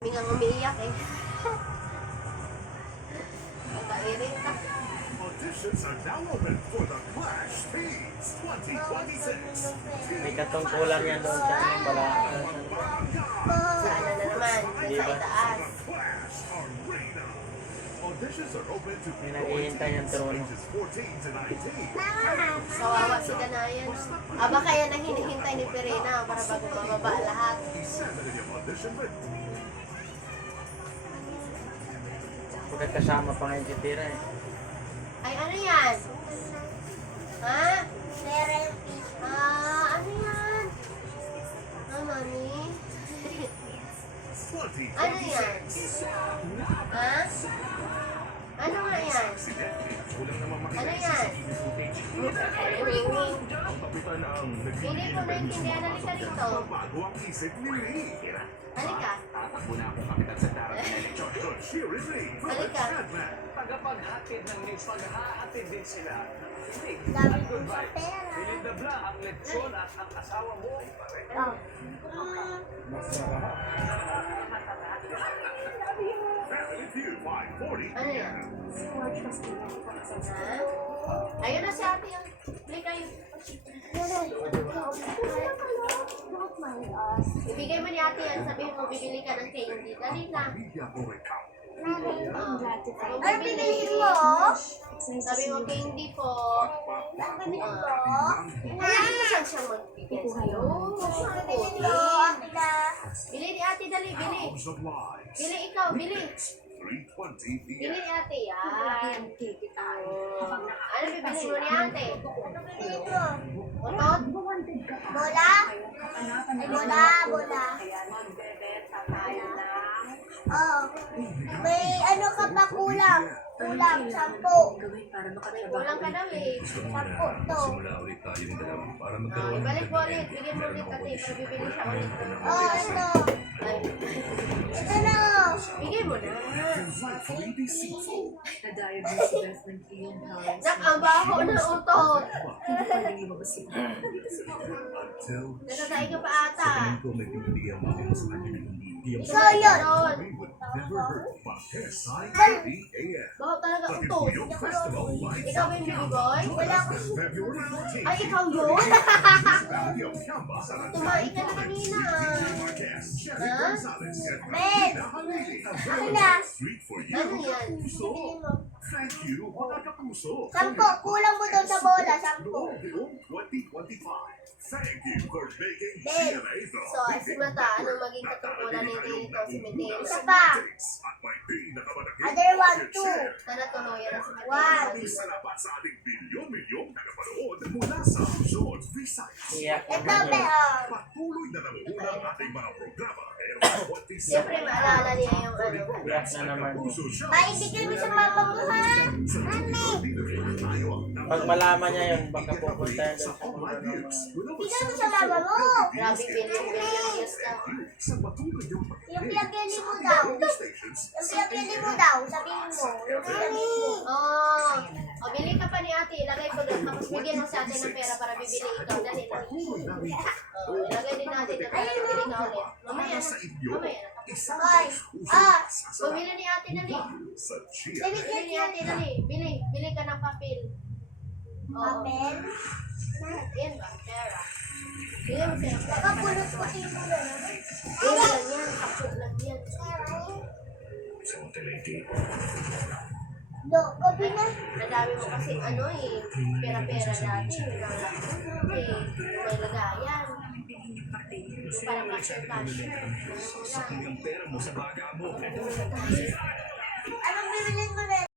Kami nga umiiyak eh. Pagkairita. Auditions are now open for the Clash Speeds 2026. May katungkulan yan doon sa aming balaan. Sana na naman. Sa itaas. Clash Arena. Auditions are open to May naghihintay ng trono. ages 14 to 19. Kawawa si Kanayan. Baka yan ang hinihintay ni Perena para bago mababa lahat. Saturday audition with Pagkakasama pa ngayon si Tira eh. Ay, ano yan? Ha? Ano yan? Mami? Ano yan? 2026. Ha? Ano nga yan? Ano yan? Ring-ring. Hindi ko naintindihan. Halika rito. Bago ang isip ni Lee. Halika. Tatakbo na akong kapitan sa darating na eleksyon. The cheering Lee from the Halika. Catman. Pagkapaghatid ng news, paghahatid din sila. Hindi, Dami good kong vibe. pera. Ilindabla ang lechon at ang asawa mo. Oh. Family Feud 540. Ano yan? Ha? Ayun na si ate yung play kayo. Ibigay mo ni ate yan. Sabihin mo, bibili ka ng candy. Dali na. Media Boy Count. Ano bibilihin mo? Sabi mo, candy po. Ano bibilihin mo? Hayaan mo saan siya magbigay sa'yo. Bibilihin mo? Akin na. Bili ni ate, dali. Bili. House of Lies. Bili ikaw, bili. 3:20 Bili p.m. ni ate yan. Ano bibili mo ni ate? Ano bibilihin mo? Otot? Bola? Ay, bola, bola. Oo. May ano ka pa kulang? Kulang, 10. May kulang ka daw eh. 10 to. Simula ulit tayong dalawa para magkaroon ng Ibalik mo ulit. Bigyan mo ulit ate para bibili siya ulit. Oh, ito. Ay, Ito na oh. bigay mo na. Very deceitful. Nak, ang baho ng utot. Until Nasasay ka pa ata. ko may pinibigyan mo ako sa kanya ng hindi Ikaw yun. Ron. we would never hurt Montez 9:30 a.m. Baho talaga The utot. Ipuyok Festival lights Ikaw ba yung baby boy? Wala ko. February 14th. Ay, ikaw yun? Valley of Camba, Tumain ka na kanina. Marquez, Sherry Ha? Gonzalez, and Ben. Martina Hamili. Akin na. Street for you. Ano yan? Puso. Thank you, mga kapuso. 10. Kulang mo daw sa bola, 10. Noong 2025. Thank you for making Ben. GMA the So, si Mata, anong maging katungkulan ni Dito si Medina? Isa pa. At may pinakamalaki Other one, market 2. share. Sana tuloyan na si Medina. One. Isa na pa sa ating bilyon-milyong tagapanood mula sa Luzon, Visayas. Iyak Ito, na be, yun. oh. Patuloy na namumula ang ating mga programa. Pero 27 Siyempre, maalala niya yung ano. Iyak na naman. puso siya. Maibigay mo sa mama mo, ha? Mami. Pag malaman niya yun, baka pupunta yan Sa doon. online news, Bigay mo sa mama mo. Grabe, billion-billion views na. sa patuloy niyong Yung pinagkili mo daw. stations Yung pinagkili mo daw, sabihin mo. Yung pinagkili mo. Oh, bili ka pa ni ate. Ilagay ko doon. Tapos bigyan mo sa atin ng pera para bibili ikaw. Dali na. Ilagay din natin na para bibili ka ulit. Mamaya na. sa inyo. Mamaya na. Isang Ay, ah. Bumili ni ate dali. sa Chia. Bili ni ate dali. Bili ka ng papel. Oo. Papel. Yan ba? Pera. Bili mo siya ng pera. Kapulot ko tingin mo na. Bili lang yan. Kapot lang yan. Do, kopi na. Nadami mo kasi ano eh. Pera-pera dati. May lagayan. Yung parang cashier-cashier. Ang pera mo sa baga mo. Anong bibilin mo na?